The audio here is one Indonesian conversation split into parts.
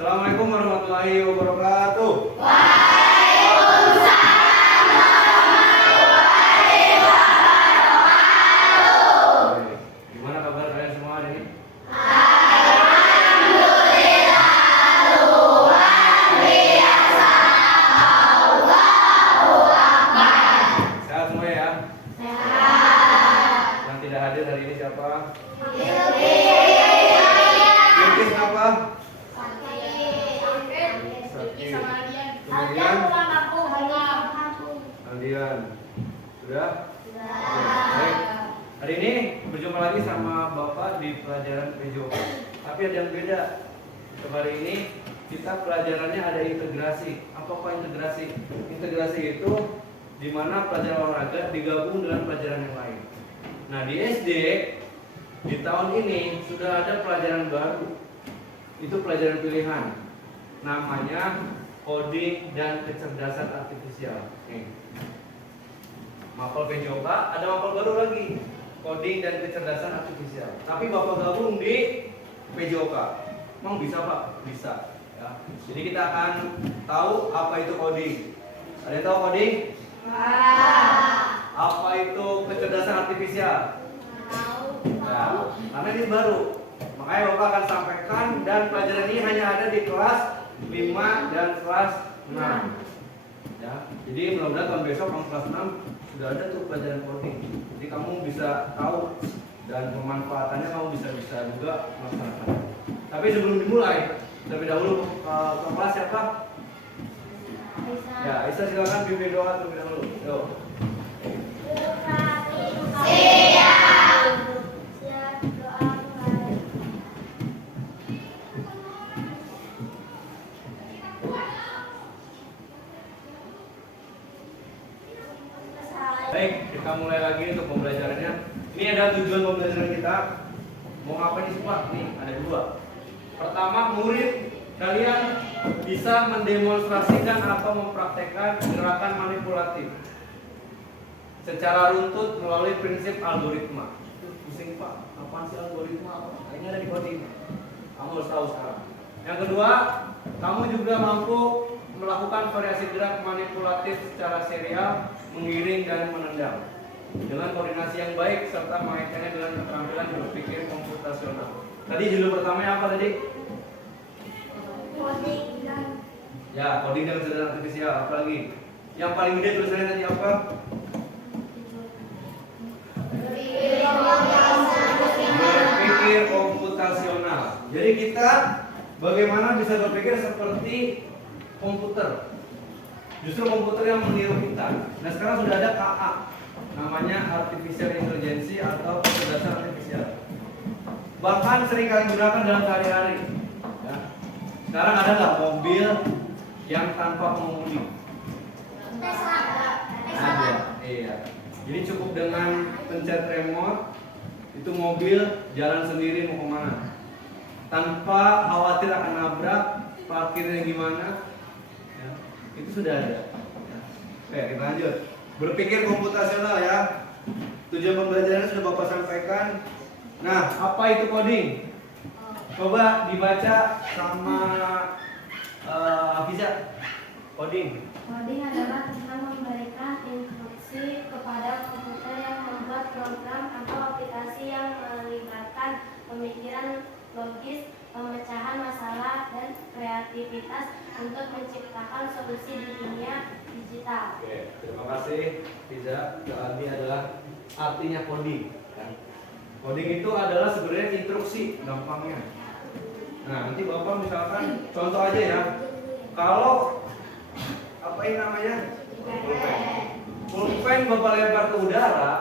Assalamualaikum warahmatullahi wabarakatuh. Gimana kabar kalian semua hari ini? Sehat semua ya? Yang tidak hadir hari ini siapa? Bilkis apa? Aldian. Sudah? Baik. Hari ini berjumpa lagi sama Bapak di pelajaran PJOK. Tapi ada yang beda. Untuk hari ini kita pelajarannya ada integrasi. Apa integrasi? Integrasi itu di mana pelajaran olahraga digabung dengan pelajaran yang lain. Nah, di SD di tahun ini sudah ada pelajaran baru. Itu pelajaran pilihan. Namanya coding dan kecerdasan artifisial. Mapel PJOK ada mapel baru lagi, coding dan kecerdasan artifisial. Tapi Bapak gabung di PJOK. Emang bisa Pak? Bisa. Ya. Jadi kita akan tahu apa itu coding. Ada yang tahu coding? Apa itu kecerdasan artifisial? Ya, karena ini baru. Makanya Bapak akan sampaikan dan pelajaran ini hanya ada di kelas 5 dan kelas 6. Ya, jadi mudah-mudahan tahun besok kamu kelas 6 sudah ada tuh pelajaran coding. Jadi kamu bisa tahu dan pemanfaatannya kamu bisa juga melaksanakan. Tapi sebelum dimulai, terlebih dahulu ke kelas siapa? Ya, Isa silakan pimpin doa terlebih dahulu. Yuk. Baik, kita mulai lagi untuk pembelajarannya. Ini ada tujuan pembelajaran kita. Mau ngapain sih Pak? Nih, ada dua. Pertama, murid kalian bisa mendemonstrasikan atau mempraktekkan gerakan manipulatif secara runtut melalui prinsip algoritma. Pusing Pak, apaan sih algoritma? Apa? Ini ada di coding. Kamu harus tahu sekarang. Yang kedua, kamu juga mampu melakukan variasi gerak manipulatif secara serial, mengiring dan menendang dengan koordinasi yang baik serta mengaitkannya dengan keterampilan berpikir komputasional. Tadi judul pertamanya apa tadi? Coding. Ya, coding dan kecerdasan artifisial. Apa lagi? Yang paling gede tulisannya tadi apa? Berpikir komputasional. Jadi kita bagaimana bisa berpikir seperti komputer. Justru komputer yang meniru kita. Nah, sekarang sudah ada KA, namanya artificial intelligence atau kecerdasan artifisial. Bahkan sering kali digunakan dalam sehari-hari. Ya. Sekarang ada nggak mobil yang tanpa pengemudi? Ada. Iya. Jadi cukup dengan pencet remote, itu mobil jalan sendiri mau kemana, tanpa khawatir akan nabrak, parkirnya gimana. Itu sudah ada. Oke, kita lanjut. Berpikir komputasional ya. Tujuan pembelajarannya sudah Bapak sampaikan. Nah, apa itu coding? Coba dibaca sama Hafiza. Coding. Coding adalah tentang memberikan instruksi kepada komputer yang membuat program atau aplikasi yang melibatkan pemikiran logis, pemecahan masalah, dan kreativitas untuk menciptakan solusi di dunia digital. Oke, terima kasih Fiza. Ini adalah artinya coding. Coding itu adalah sebenarnya instruksi, gampangnya. Nah, nanti Bapak misalkan contoh aja ya. Kalau apa ini namanya? Pulpen. Pulpen Bapak lempar ke udara,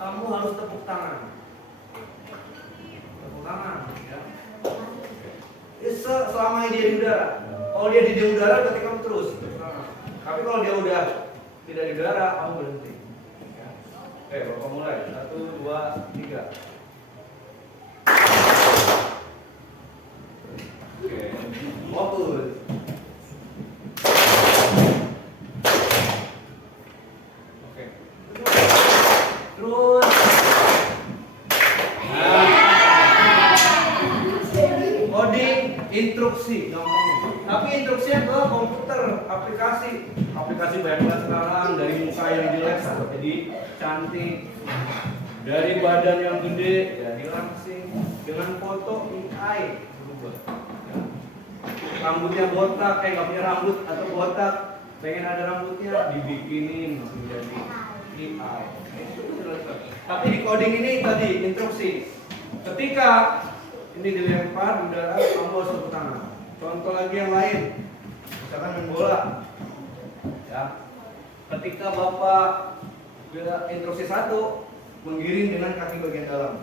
kamu harus tepuk tangan. Tepuk tangan, ya. Selama dia di udara. Kalau dia di udara berarti kamu terus. Tapi kalau dia udah tidak di udara, kamu berhenti. Ya. Oke, Bapak mulai. 1, 2, 3. Oke, fokus. Oke. Terus. Nah. Coding instruksi gampangnya. Tapi instruksinya ke komputer, aplikasi banyak banget sekarang, dari muka yang jelek sampai jadi cantik, dari badan yang gede jadi langsing, dengan foto AI berubah. Ya. Rambutnya botak, nggak punya rambut atau botak, pengen ada rambutnya dibikinin menjadi AI. Tapi di coding ini tadi instruksi. Ketika ini dilempar di udara, kamu harus tepuk tangan. Contoh lagi yang lain, misalkan main bola. Ya. Ketika Bapak instruksi 1, menggiring dengan kaki bagian dalam.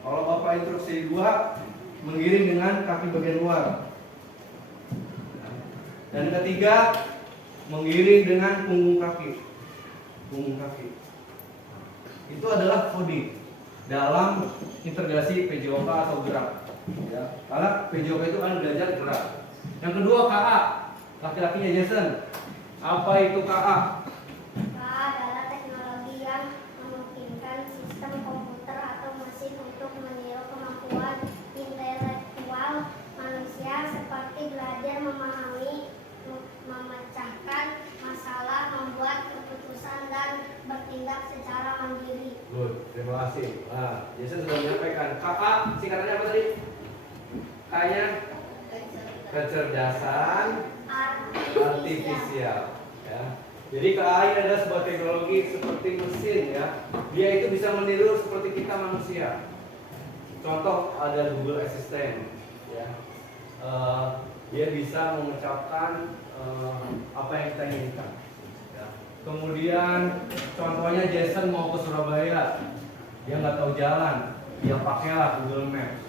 Kalau Bapak instruksi 2, menggiring dengan kaki bagian luar. Dan ketiga, menggiring dengan punggung kaki. Itu adalah coding dalam integrasi PJOK atau gerak. Ya. Karena PJOK itu kan belajar gerak. Yang kedua KA, laki-lakinya Jason. Apa itu KA? KA adalah teknologi yang memungkinkan sistem komputer atau mesin untuk meniru kemampuan intelektual manusia seperti belajar memahami, memecahkan masalah, membuat keputusan, dan bertindak secara mandiri. Good, terima kasih. Nah, Jason sudah menyampaikan. KA singkatannya apa tadi? K-nya kecerdasan artifisial. Ya. Jadi KA ini adalah sebuah teknologi seperti mesin, ya. Dia itu bisa meniru seperti kita manusia. Contoh ada Google Assistant, ya. Dia bisa mengucapkan apa yang kita inginkan. Ya. Kemudian contohnya Jason mau ke Surabaya, dia nggak tahu jalan, dia pakailah Google Maps.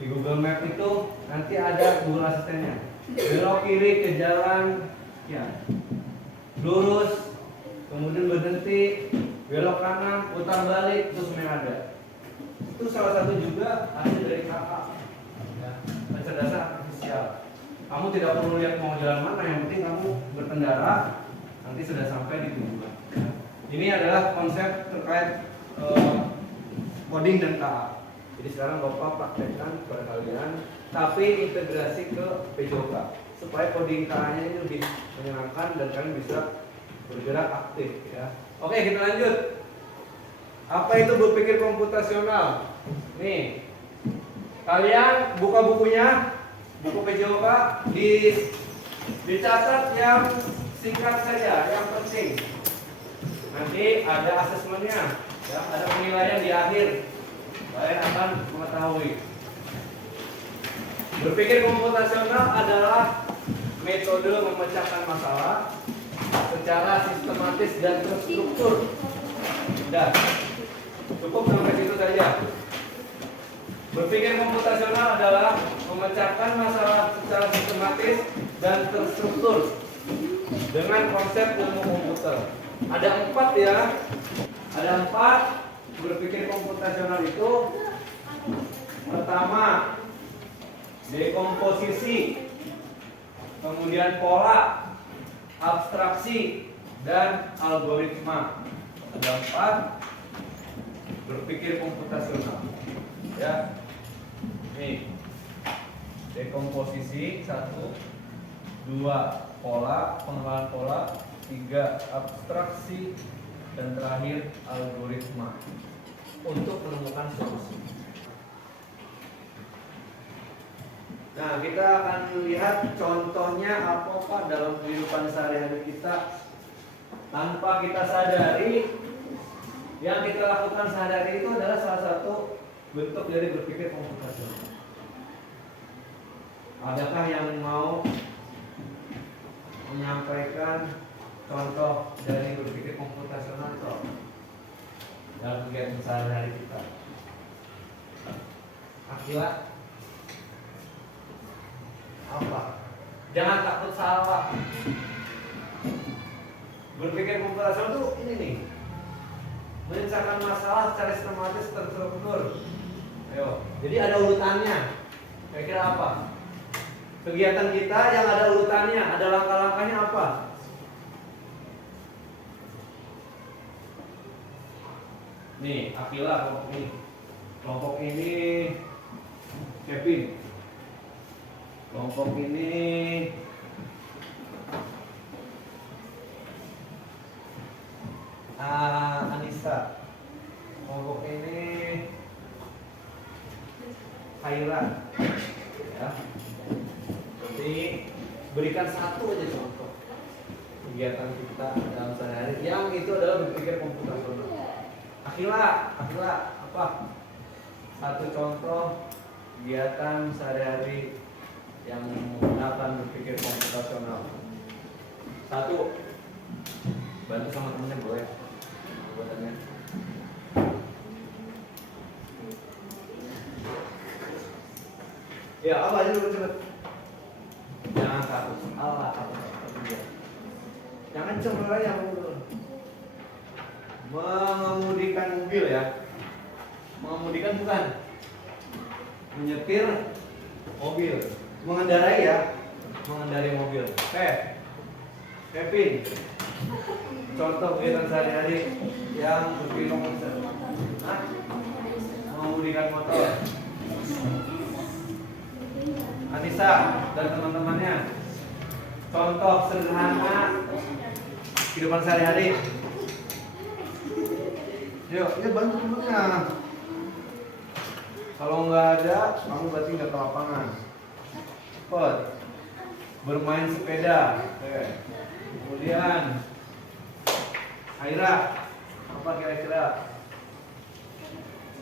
Di Google Maps itu nanti ada Google Asistennya. Belok kiri ke jalan, ya, lurus, kemudian berhenti, belok kanan, putar balik, itu semuanya ada. Itu salah satu juga hasil dari KA, ya, kecerdasan artifisial. Kamu tidak perlu lihat mau jalan mana, yang penting kamu berkendara, nanti sudah sampai di tujuan. Ini adalah konsep terkait coding dan KA. Jadi sekarang Bapak praktekkan kepada kalian, tapi integrasi ke PJOK supaya coding KA-nya ini lebih menyenangkan dan kalian bisa bergerak aktif, ya. Oke, kita lanjut. Apa itu berpikir komputasional? Nih, kalian buka bukunya, buku PJOK, dicatat yang singkat saja, yang penting. Nanti ada asesmennya, ya, ada penilaian di akhir. Kalian akan mengetahui. Berpikir komputasional adalah metode memecahkan masalah secara sistematis dan terstruktur. Dan cukup sampai situ saja. Berpikir komputasional adalah memecahkan masalah secara sistematis dan terstruktur dengan konsep ilmu komputer. Ada 4, ya. Ada 4. Berpikir komputasional itu pertama dekomposisi, kemudian pola, abstraksi, dan algoritma. Ada 4 berpikir komputasional, ya. Nih, dekomposisi 1, 2 pola, pengenalan pola, 3 abstraksi, dan terakhir algoritma untuk menemukan solusi. Nah, kita akan lihat contohnya apa Pak dalam kehidupan sehari-hari kita tanpa kita sadari. Yang kita lakukan sehari-hari itu adalah salah satu bentuk dari berpikir komputasional. Adakah yang mau menyampaikan contoh dari berpikir komputasional dalam kegiatan sehari-hari kita? Akila? Apa? Jangan takut salah. Berpikir komputasional itu ini nih, menyelesaikan masalah secara sistematis terstruktur. Ayo, jadi ada urutannya. Kira-kira apa? Kegiatan kita yang ada urutannya, ada langkah-langkahnya apa? Nih, Akila kelompok ini Kevin. Kelompok ini Anissa. Kelompok ini Khaira. Ya. Jadi berikan satu aja contoh kegiatan kita dalam sehari-hari yang itu adalah berpikir komputasional. Akhila apa? Satu contoh kegiatan sehari-hari yang menggunakan berpikir komputasional. Satu, bantu sama temennya boleh buatannya. Ya, apa aja dulu cepet. Jangan takut, Allah takut dia. Jangan cemberut ya mengemudikan mobil ya. Mengemudikan bukan menyetir mobil. Mengendarai ya, mengendarai mobil. Kevin, contoh kegiatan sehari-hari yang berpikir komputasional. Mengemudikan motor. Anissa dan teman-temannya, contoh sederhana kehidupan sehari-hari. Yuk, bantu temennya. Kalau nggak ada, kamu berarti nggak ke lapangan. Cepet. Bermain sepeda. Kemudian Aira, apa kira-kira?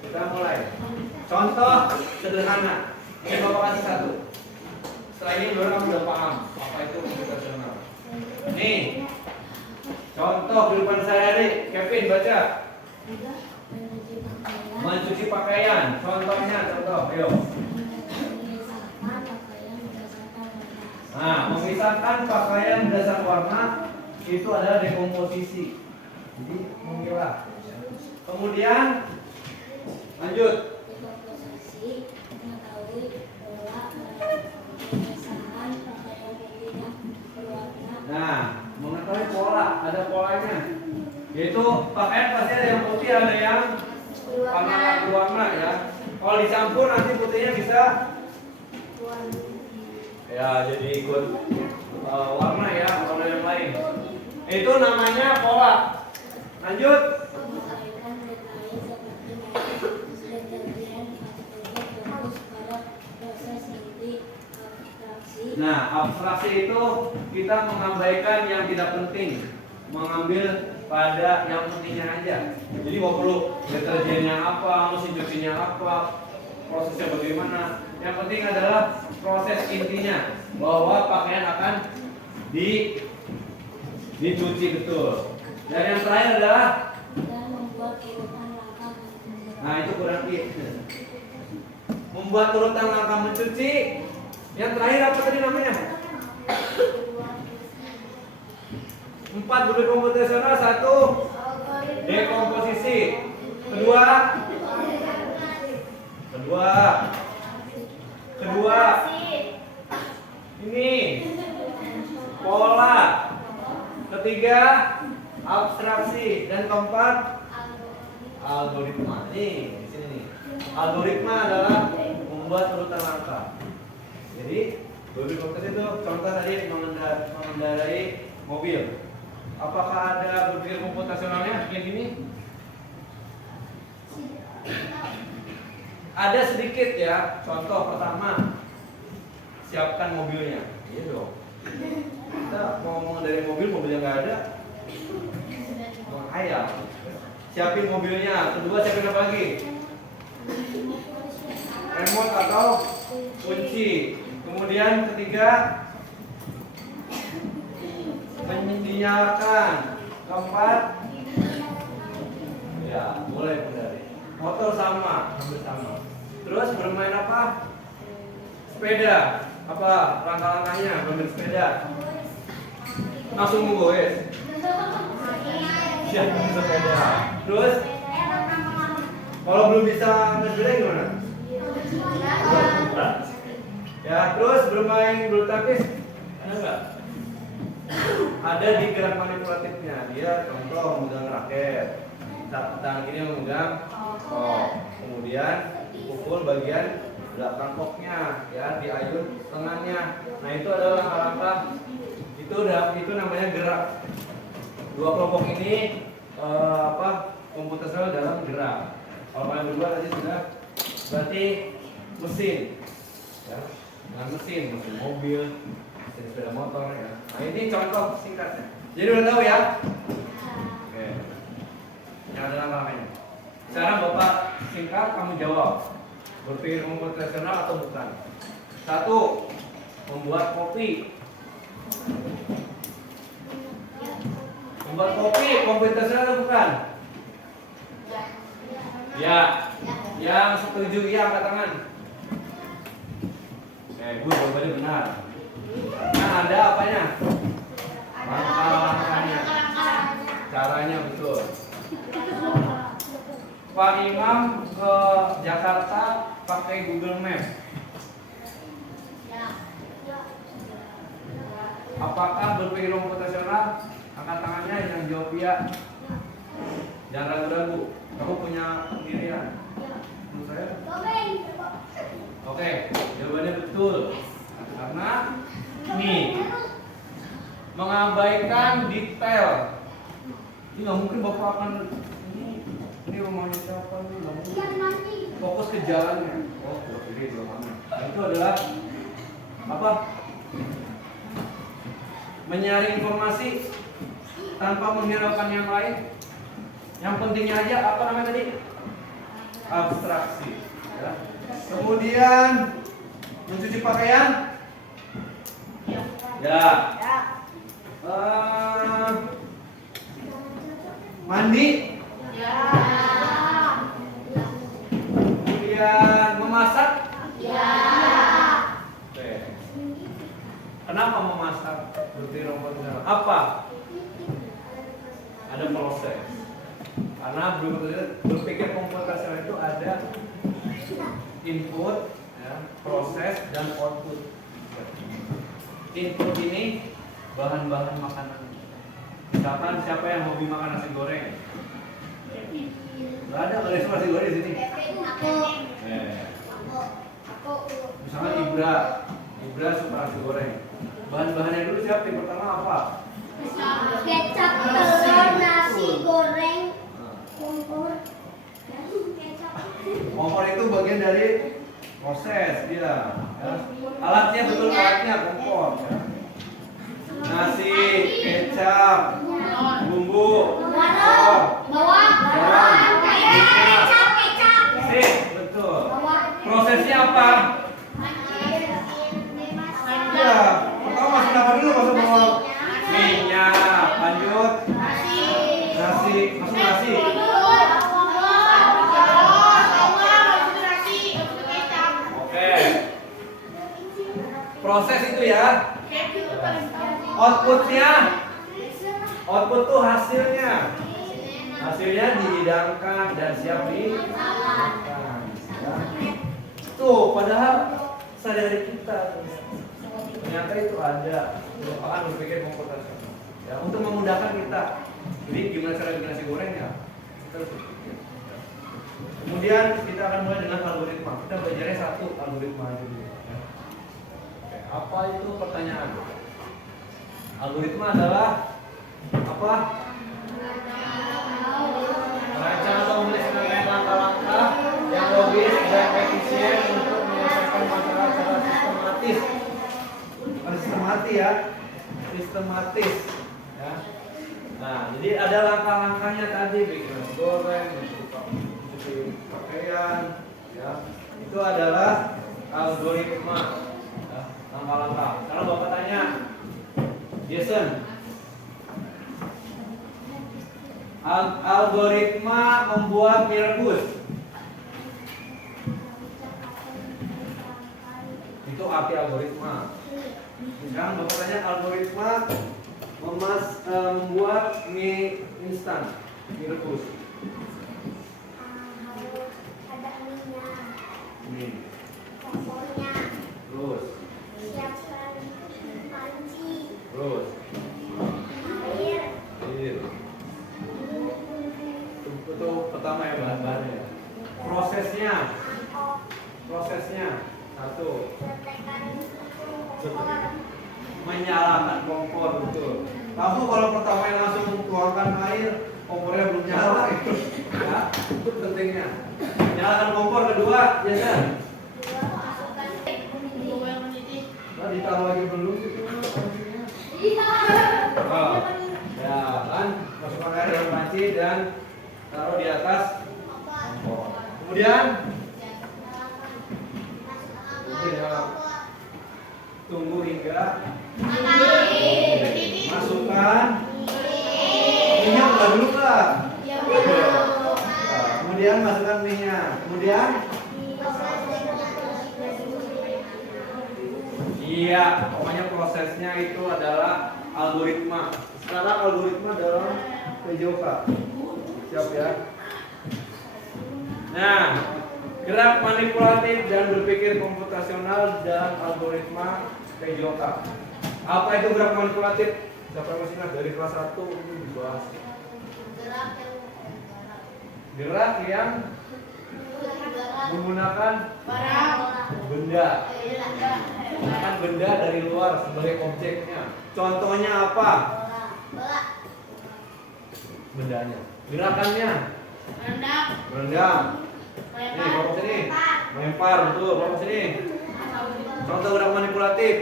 Kita mulai. Contoh sederhana. Ini Bapak kasih satu. Setelah ini baru kamu udah paham apa itu komputasional. Nih, contoh kehidupan sehari-hari. Kevin baca. Mencuci pakaian. Contohnya, ayo. Nah, memisahkan pakaian berdasarkan warna itu adalah dekomposisi. Jadi memilah. Kemudian lanjut. Nah, mengetahui pola, ada polanya. Yaitu pakaian pasti ada yang putih, ada yang warna ya. Kalau dicampur nanti putihnya bisa ya jadi ikut warna ya, warna yang lain. Itu namanya pola. Lanjut. Nah, abstraksi itu kita mengabaikan yang tidak penting, mengambil pada yang pentingnya aja. Jadi nggak perlu deterjennya apa, mesin cucinya apa, prosesnya bagaimana. Yang penting adalah proses intinya, bahwa pakaian akan dicuci betul. Dan yang terakhir adalah nah itu kurang membuat urutan langkah mencuci. Yang terakhir apa tadi namanya? 4 berpikir komputasional. 1 dekomposisi. Kedua ini pola. Ketiga abstraksi. Dan keempat algoritma. Nih di sini nih. Algoritma adalah membuat urutan langkah. Jadi berpikir komputasi itu contoh tadi mengendarai mobil. Apakah ada berpikir komputasionalnya kayak gini? Ada sedikit ya. Contoh pertama, siapkan mobilnya. Iya dong. Kita mau mengendarai mobilnya nggak ada, menghayal. Siapin mobilnya. Kedua, siapin apa lagi? Remote atau kunci. Kemudian ketiga, dinyalakan. Keempat, ya mulai mengendarai. Motor sama, hampir sama. Terus bermain apa? Sepeda. Apa langkah-langkahnya bermain sepeda? Langsung menggoes. Siapkan sepeda. Terus kalau belum bisa main sepeda gimana? Ya, terus bermain bulu tangkis ada nggak? Ada di gerak manipulatifnya. Dia contoh memegang raket, tangan kiri memegang kemudian pukul bagian belakang koknya, ya, di ayun tengahnya. Nah itu adalah langkah-langkah. Itu namanya gerak. Dua kelompok ini komputasional dalam gerak. Kalau kalian berdua tadi sudah berarti mesin, ya, dengan mesin mobil, mesin sepeda motor, ya. Nah ini contoh singkatnya. Jadi udah tahu ya? Oke. Yang ada langkah-langkahnya. Sekarang Bapak singkat, kamu jawab. Berpikir komputasional atau bukan? 1. Membuat kopi. Membuat kopi komputasional atau bukan? Ya. Yang setuju ya angkat tangan. Bu, jawabannya benar. Nah, ada apanya? Langkah-langkahnya. Caranya betul. Pak Imam ke Jakarta pakai Google Maps. Apakah berpikir komputasional? Angkat tangannya yang jawab iya. Jangan ragu-ragu. Kamu punya pendirian. Menurut saya? Oke, jawabannya betul. Karena nih mengabaikan detail. Ini nggak mungkin Bapak akan ini rumahnya siapa nih? Nggak mungkin. Fokus ke jalannya. Oh, ini belum mana. Itu adalah apa? Menyaring informasi tanpa menghiraukan yang lain. Yang pentingnya aja apa namanya tadi? Abstraksi. Ya. Kemudian mencuci pakaian. Ya. Mandi. Kemudian memasak. Oke. Kenapa memasak? Berpikir komputasional. Apa? Ada proses. Karena berpikir komputasional itu ada input, ya, proses, dan output. Input ini bahan-bahan makanan. Misalkan siapa yang hobi makan nasi goreng? Gak ada nasi goreng di sini. Misalkan Ibra suka nasi goreng. Bahan-bahannya dulu siapa? Yang pertama apa? Kecap, telur, nasi goreng, kompor. Kompor itu bagian dari proses dia. Ya. Alatnya betul alatnya kompor. Ya. Nasi, kecap, bumbu, Bawang, garam, kecap. sip, betul. Prosesnya apa? Ya, pertama masuk apa dulu? Masuk bawang, minyak, lanjut nasi, masuk nasi. Oke. Proses itu ya. Output tuh hasilnya. Hasilnya dihidangkan dan siap dimakan. Ya. Tuh, padahal sadari kita ternyata itu ada merupakan berpikir komputasional. Ya, untuk memudahkan kita. Jadi gimana cara bikin nasi goreng ya? Kita harus berpikir. Kemudian kita akan mulai dengan algoritma. Kita belajarnya satu algoritma dulu. Ya. Oke, apa itu pertanyaan? Algoritma adalah apa? Rancangan atau menyelesaikan langkah-langkah yang logis dan efisien untuk menyelesaikan masalah secara sistematis. Bukan sistematis ya, sistematis. Ya. Nah, jadi ada langkah-langkahnya tadi, bikin nasi goreng, mencuci pakaian, ya. Itu adalah algoritma, ya. Langkah-langkah. Kalau Bapak tanya, Jason, algoritma membuat mie rebus. Itu arti algoritma. Sekarang Bapak tanya algoritma membuat mie instan, mie rebus. Ada minyak, Ini. kompornya, Terus. siapkan panci, Terus. air, Itu pertama ya bahan-bahannya. Prosesnya. Menyalakan kompor, betul. Kamu kalau pertama yang langsung mengeluarkan air, kompornya belum nyala itu. Ya, itu pentingnya. Nyalakan kompor kedua, ya kan? Nah, ditaruh lagi belum gitu. Oh, ya kan, masukkan air dalam panci dan taruh di atas kompor. Kemudian tunggu hingga masukkan minyak dulu lah. Kemudian masukkan minyak. Kemudian iya, pokoknya prosesnya itu adalah algoritma. Sekarang algoritma dalam PJOK. Siap ya? Nah, gerak manipulatif dan berpikir komputasional dalam algoritma PJOK. Apa itu gerak manipulatif? Siapa yang masih ingat dari kelas 1 ini dibahas. Gerak yang menggunakan benda. Menggunakan benda dari luar sebagai objeknya. Contohnya apa? Bendanya. Gerakannya? Merendam. Ini, bawa sini. Melempar, betul. Bawa sini. Contoh gerak manipulatif.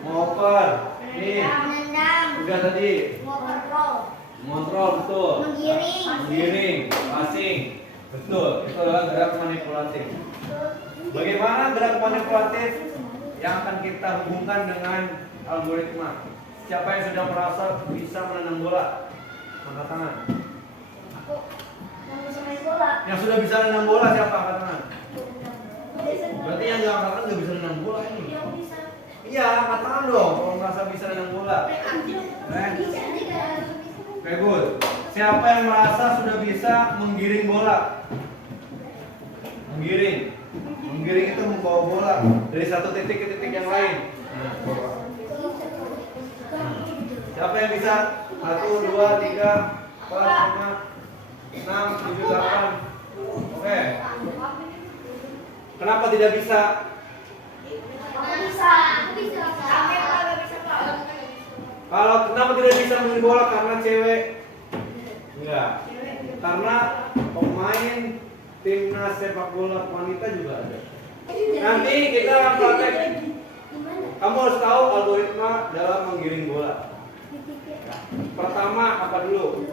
Ngoper. Nih. Udah tadi. Mengontrol, betul. Menggiring. Passing. Betul. Itu adalah gerak manipulatif. Bagaimana gerak manipulatif yang akan kita hubungkan dengan algoritma? Siapa yang sudah merasa bisa menendang bola? Angkat tangan. Yang sudah bisa menendang bola siapa? Angkat tangan. Berarti yang nggak angkat tangan nggak bisa menendang bola ini. Iya, angkat tangan dong kalau merasa bisa menendang bola. Oke, good. Siapa yang merasa sudah bisa menggiring bola? Menggiring. Menggiring itu membawa bola dari satu titik ke titik yang lain. Siapa yang bisa? 1, 2, 3, 4, 5, 6, 7, 8. Oke. Kenapa tidak bisa? Kalau kenapa tidak bisa main bola? Karena cewek? Enggak. Karena pemain timnas sepak bola wanita juga ada. Nanti kita akan praktek. Kamu harus tahu algoritma dalam menggiring bola. Pertama apa dulu?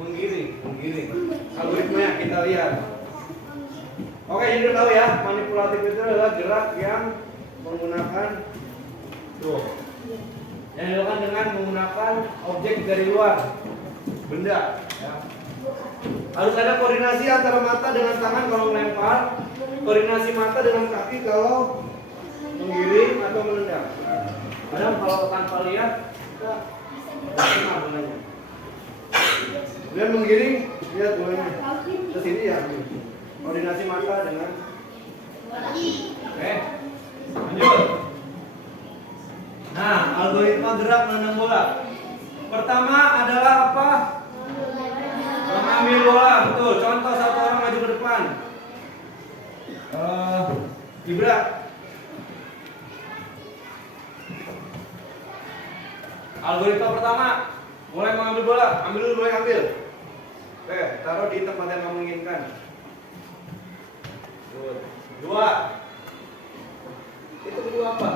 Menggiring. Algoritmanya kita lihat. Oke, jadi udah tahu ya, manipulatif itu adalah gerak yang menggunakan yang dilakukan dengan menggunakan objek dari luar, benda. Ya. Harus ada koordinasi antara mata dengan tangan kalau melempar, koordinasi mata dengan kaki kalau menggiring atau menendang. Padahal kalau tanpa lihat kita kena bolanya. Kemudian menggiring, lihat bolanya. Terus ini ya, koordinasi mata dengan. Oke, lanjut. Nah, algoritma gerak menendang bola. Pertama adalah apa? Mengambil bola, betul. Contoh satu orang maju ke depan. Ibra. Algoritma pertama, mulai mengambil bola, ambil dulu, boleh ambil. Oke, taruh di tempat yang kamu inginkan. Dua. Itu kedua apa?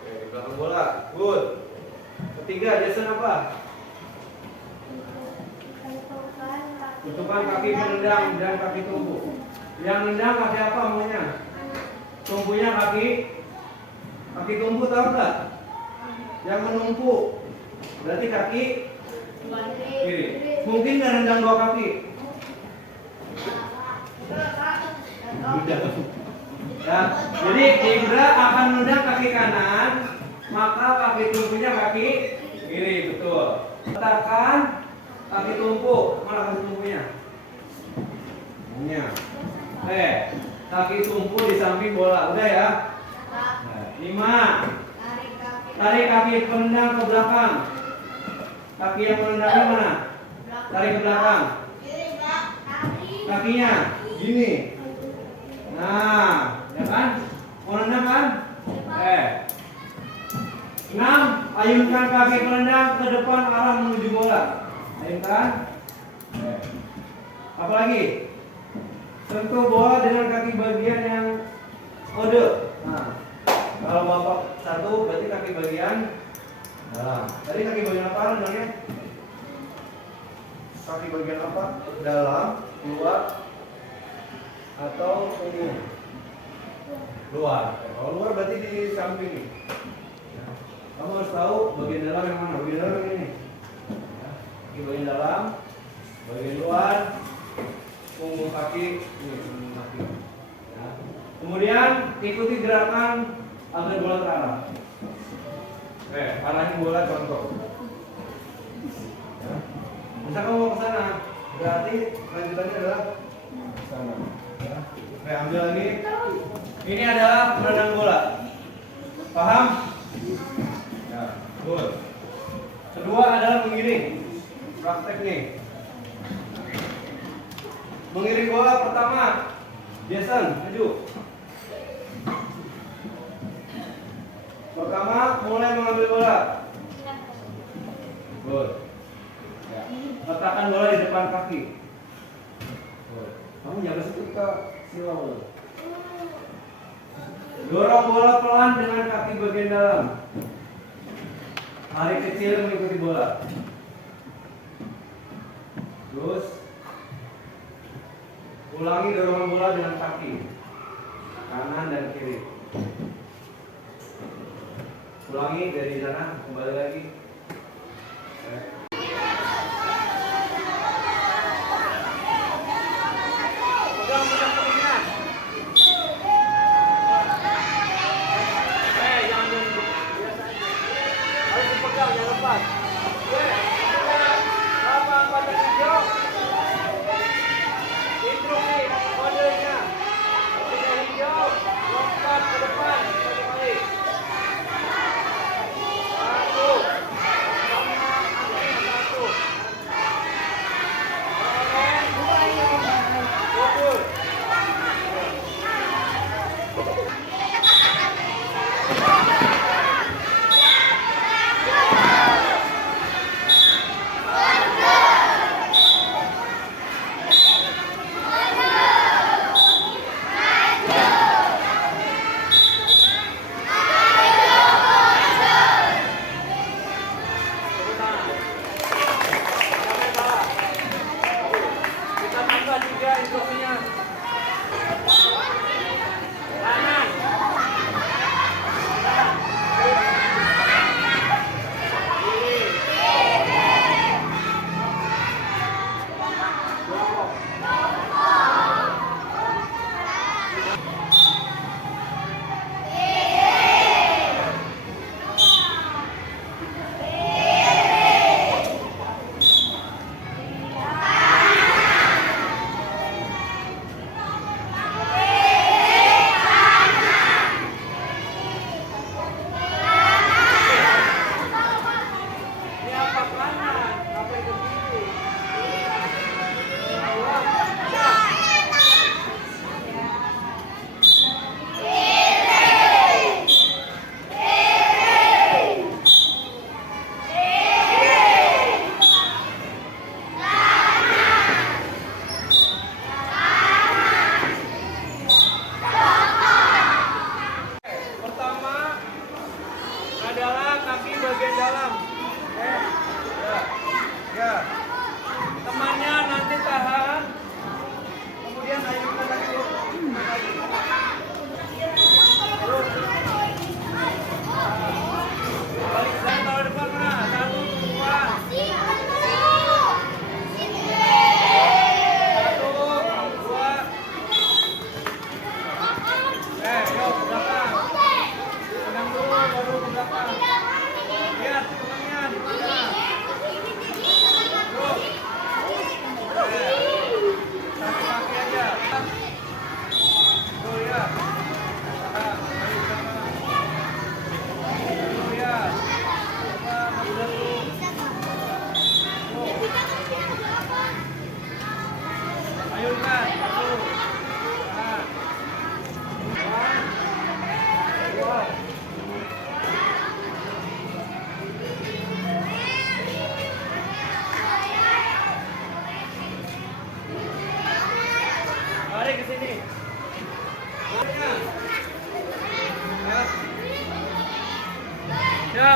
Oke, belakang bola. Good. Ketiga, Jason apa? Tutupan kaki penendang dan kaki tumpu. Yang nendang kaki apa maunya? Tumpunya kaki tumpu, tahu nggak? Yang menumpuk berarti kaki kiri. Mungkin nggak nendang dua kaki. Ya, jadi Indra akan menendang kaki kanan, maka kaki tumpunya kaki kiri, betul. Letakkan kaki tumpu, mana kaki tumpunya? Oke, kaki tumpu di samping bola, udah ya? 5. Tarik kaki penendang ke belakang. Kaki yang menendangnya mana? tarik ke belakang. Kakinya gini. Nah, ya kan? Mau nendang kan? 6. Ayunkan kaki penendang ke depan arah menuju bola. Ayunkan. Apa lagi? Sentuh bola dengan kaki bagian yang kode. Nah, kalau bapak 1 berarti kaki bagian dalam. Tadi kaki bagian apa rendangnya? Kaki bagian apa? Dalam, luar, atau umum? Luar. Kalau luar berarti di samping nih. Kamu harus tahu bagian dalam yang mana? Bagian dalam yang ini. Kaki bagian dalam, bagian luar, punggung kaki, ini punggung kaki. Ya. Kemudian ikuti gerakan agar bola terarah. Arahin bola contoh. Ya. Misal kamu mau ke sana, berarti lanjutannya adalah ke sana. Ya. Ambil lagi. Ini adalah menendang bola. Paham? Ya, betul. Kedua adalah mengiring. Praktek nih. Mengiring bola pertama. Jason, maju. Pertama, mulai mengambil bola. Good. Ya. Letakkan bola di depan kaki. Good. Kamu jangan seketika silau. Dorong bola pelan dengan kaki bagian dalam. Tarik kecil mengikuti bola. Terus ulangi dorongan bola dengan kaki kanan dan kiri. Ulangi dari sana, kembali lagi. Pegang kepingan. Jangan biasa aja. Harus dipegang, jangan lepas. Lapang pada hijau. Instruksi kodenya. Ketika hijau, lompat ke depan 1 kali. 1, 2, 3.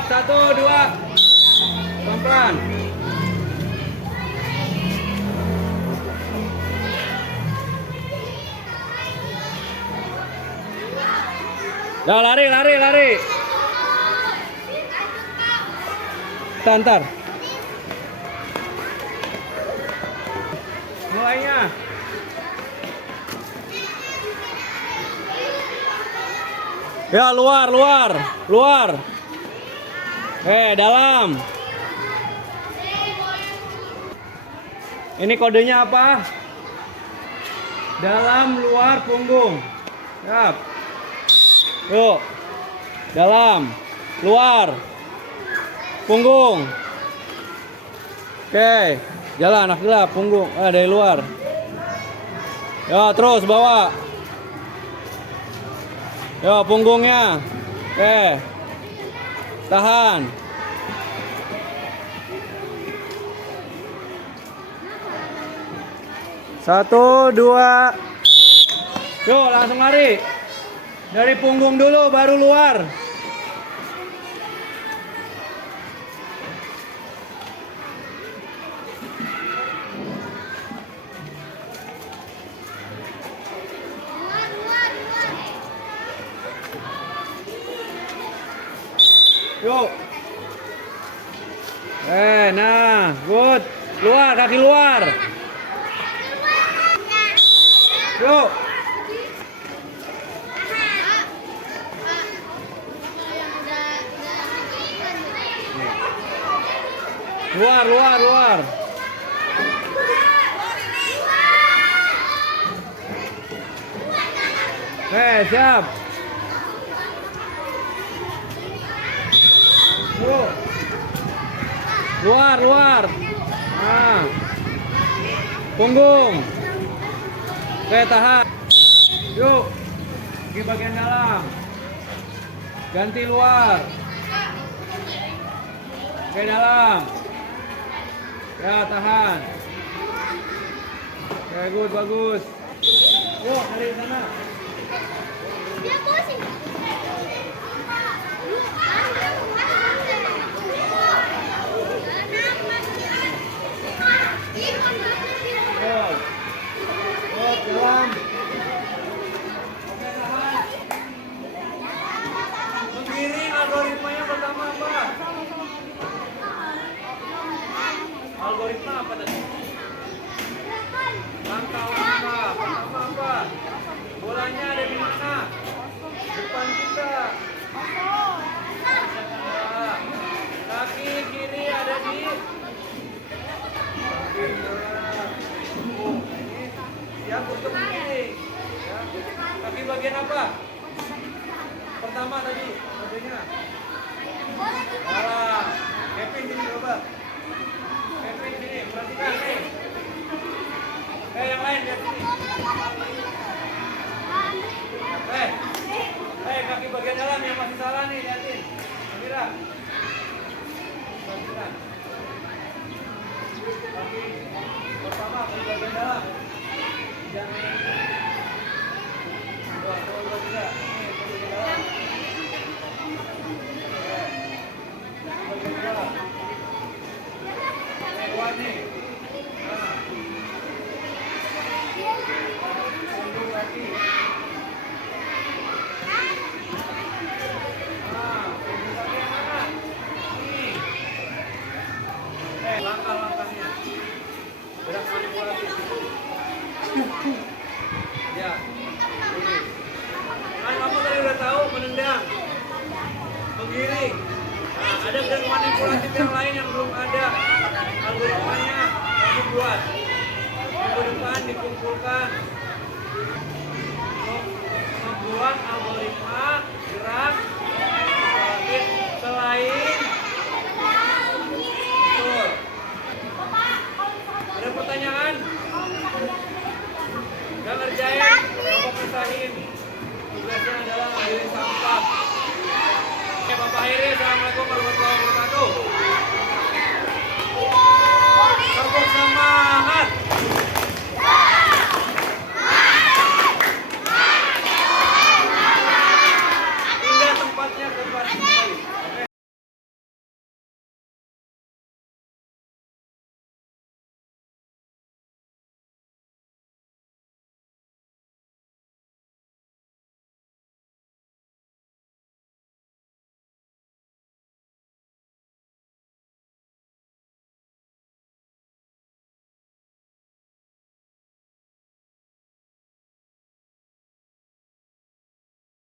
1, 2. Pelan-pelan. Dah lari. Ntar. Mulainya. Ya, luar. Dalam. Ini kodenya apa? Dalam, luar, punggung. Siap. Yuk. Dalam, luar, punggung. Oke. Jalan, anak gelap, punggung. Dari luar. Ya, terus bawa. Yo, punggungnya. Oke. Tahan. Satu, dua. Yuk, langsung lari. Dari punggung dulu, baru luar. Yuk. Nah, good. Luar, kaki luar. Yuk. Luar. Siap. Yuk. Luar. Nah. Punggung. Tahan. Yuk. Di bagian dalam. Ganti luar. Dalam. Ya, tahan. Good, bagus. Yuk, dari sana. Dia pusing. Dalam. Oke, tahan. Menggiring algoritmanya pertama apa? Algoritma apa tadi? Langkah. Pertama apa? Bolanya ada di mana? Depan kita. Kaki kiri ada di siap untuk menggiring. Ya. Kaki bagian apa? Pertama tadi, modelnya. Kevin sini coba. Kevin sini, perhatikan nih. Yang lain lihat sini. Kaki bagian dalam yang masih salah nih, lihatin. Amira. Perhatikan. Kaki pertama, kaki bagian dalam. Jangan. Dua, tiga. Nih, kaki bagian dalam. Bagian dalam. Keluar nih. Nah. Punggung kaki. Langkah-langkahnya gerak manipulatif ya ini kan kamu tadi udah tahu menendang menggiring. Nah, ada gerak manipulatif yang lain yang belum ada algoritmanya kamu buat. Minggu depan dikumpulkan membuat algoritma gerak manipulatif selain. Ada pertanyaan? Udah ngerjain? Bapak pisahin. Tugasnya adalah ngambilin sampah. Oke, Bapak akhiri. Assalamualaikum warahmatullahi wabarakatuh.